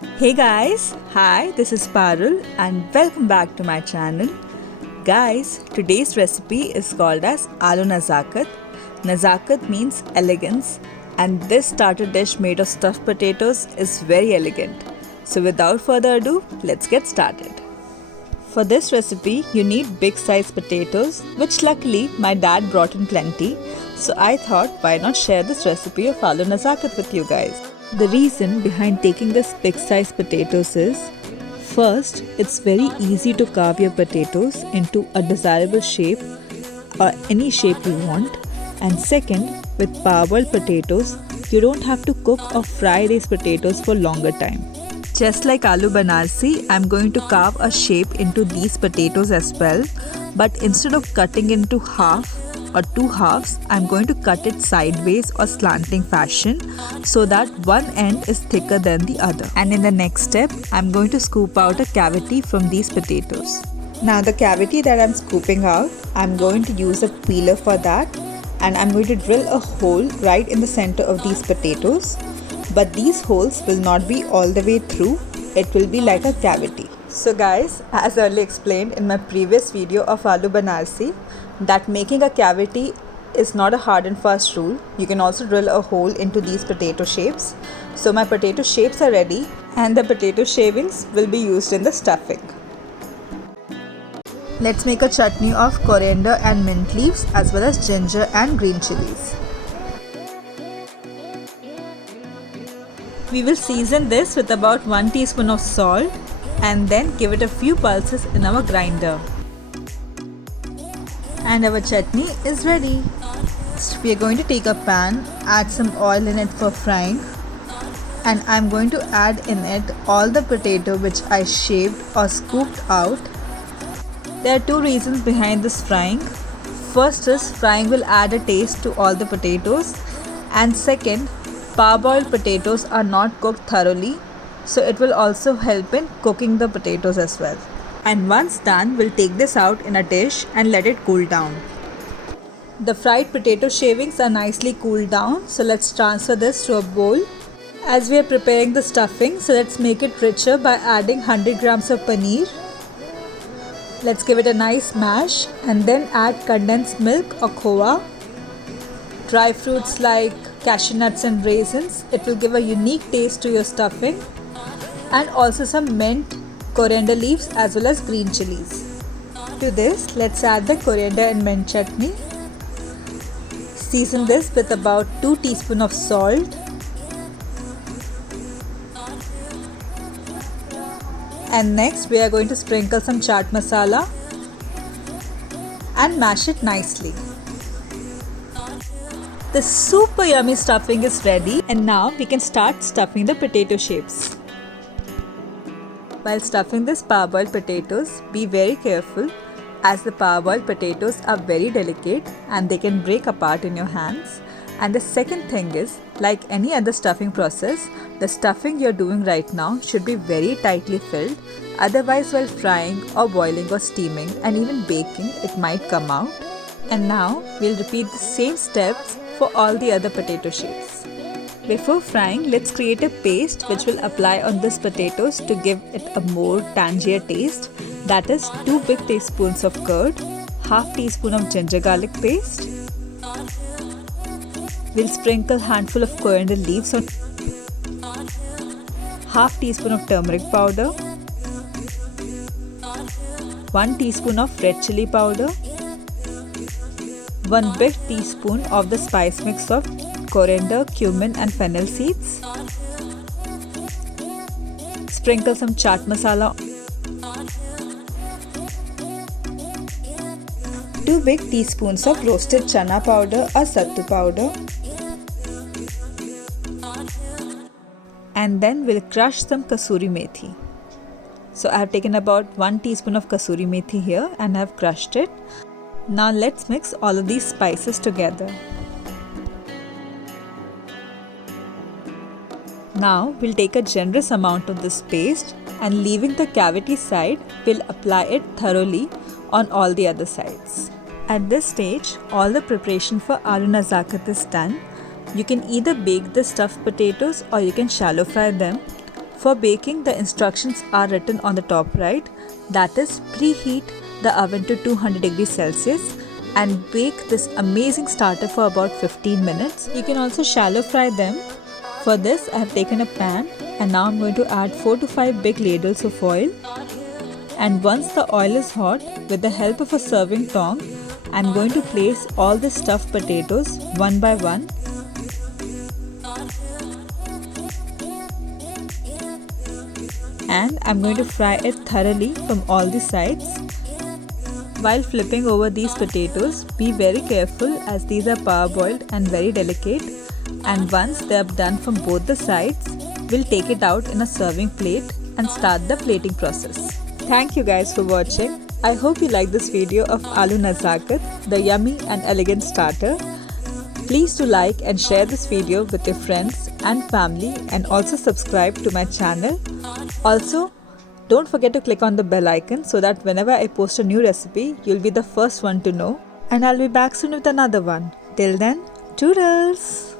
Hey guys, hi, this is Parul and welcome back to my channel. Guys, today's recipe is called as Aloo Nazakat. Nazakat means elegance and this starter dish made of stuffed potatoes is very elegant. So without further ado, let's get started. For this recipe, you need big size potatoes, which luckily my dad brought in plenty. So I thought why not share this recipe of Aloo Nazakat with you guys. The reason behind taking this big size potatoes is, first, it's very easy to carve your potatoes into a desirable shape or any shape you want. And second, with parboiled potatoes, you don't have to cook or fry these potatoes for longer time. Just like Aloo Banarsi, I'm going to carve a shape into these potatoes as well. But instead of cutting into half or two halves, I'm going to cut it sideways or slanting fashion so that one end is thicker than the other. And in the next step, I'm going to scoop out a cavity from these potatoes. Now the cavity that I'm scooping out, I'm going to use a peeler for that, and I'm going to drill a hole right in the center of these potatoes. But these holes will not be all the way through, it will be like a cavity. So guys, as earlier explained in my previous video of Aloo Banarsi, that making a cavity is not a hard and fast rule. You can also drill a hole into these potato shapes. So my potato shapes are ready and the potato shavings will be used in the stuffing. Let's make a chutney of coriander and mint leaves as well as ginger and green chilies. We will season this with about 1 teaspoon of salt and then give it a few pulses in our grinder. And our chutney is ready. So we are going to take a pan, add some oil in it for frying, and I'm going to add in it all the potato which I shaved or scooped out. There are two reasons behind this frying. First is frying will add a taste to all the potatoes, and second, parboiled potatoes are not cooked thoroughly, so it will also help in cooking the potatoes as well. And once done, we'll take this out in a dish and let it cool down. The fried potato shavings are nicely cooled down, so let's transfer this to a bowl. As we are preparing the stuffing, so let's make it richer by adding 100 grams of paneer. Let's give it a nice mash and then add condensed milk or khoa, dry fruits like cashew nuts and raisins. It will give a unique taste to your stuffing, and also some mint, coriander leaves as well as green chilies. To this, let's add the coriander and mint chutney. Season this with about 2 teaspoons of salt and next we are going to sprinkle some chaat masala and mash it nicely. The super yummy stuffing is ready, and now we can start stuffing the potato shapes. While stuffing this parboiled potatoes, be very careful as the parboiled potatoes are very delicate and they can break apart in your hands. And the second thing is, like any other stuffing process, the stuffing you're doing right now should be very tightly filled. Otherwise, while frying or boiling or steaming and even baking, it might come out. And now we'll repeat the same steps for all the other potato shapes. Before frying, let's create a paste which will apply on this potatoes to give it a more tangier taste. That is 2 big teaspoons of curd, half teaspoon of ginger garlic paste. We'll sprinkle handful of coriander leaves on half teaspoon of turmeric powder, 1 teaspoon of red chili powder, 1 big teaspoon of the spice mix of coriander, cumin and fennel seeds. Sprinkle some chaat masala. 2 big teaspoons of roasted chana powder or sattu powder. And then we'll crush some kasuri methi. So I have taken about 1 teaspoon of kasuri methi here and I have crushed it. Now let's mix all of these spices together. Now we'll take a generous amount of this paste and leaving the cavity side, we'll apply it thoroughly on all the other sides. At this stage, all the preparation for Aloo Nazakat is done. You can either bake the stuffed potatoes or you can shallow fry them. For baking, the instructions are written on the top right. That is, preheat the oven to 200 degrees Celsius and bake this amazing starter for about 15 minutes. You can also shallow fry them. For this, I have taken a pan and now I'm going to add 4 to 5 big ladles of oil. And once the oil is hot, with the help of a serving tong, I'm going to place all the stuffed potatoes one by one. And I'm going to fry it thoroughly from all the sides. While flipping over these potatoes, be very careful as these are parboiled and very delicate. And once they are done from both the sides, we'll take it out in a serving plate and start the plating process. Thank you guys for watching. I hope you like this video of Aloo Nazakat, the yummy and elegant starter. Please do like and share this video with your friends and family, and also subscribe to my channel. Also, don't forget to click on the bell icon so that whenever I post a new recipe, you'll be the first one to know. And I'll be back soon with another one. Till then, toodles!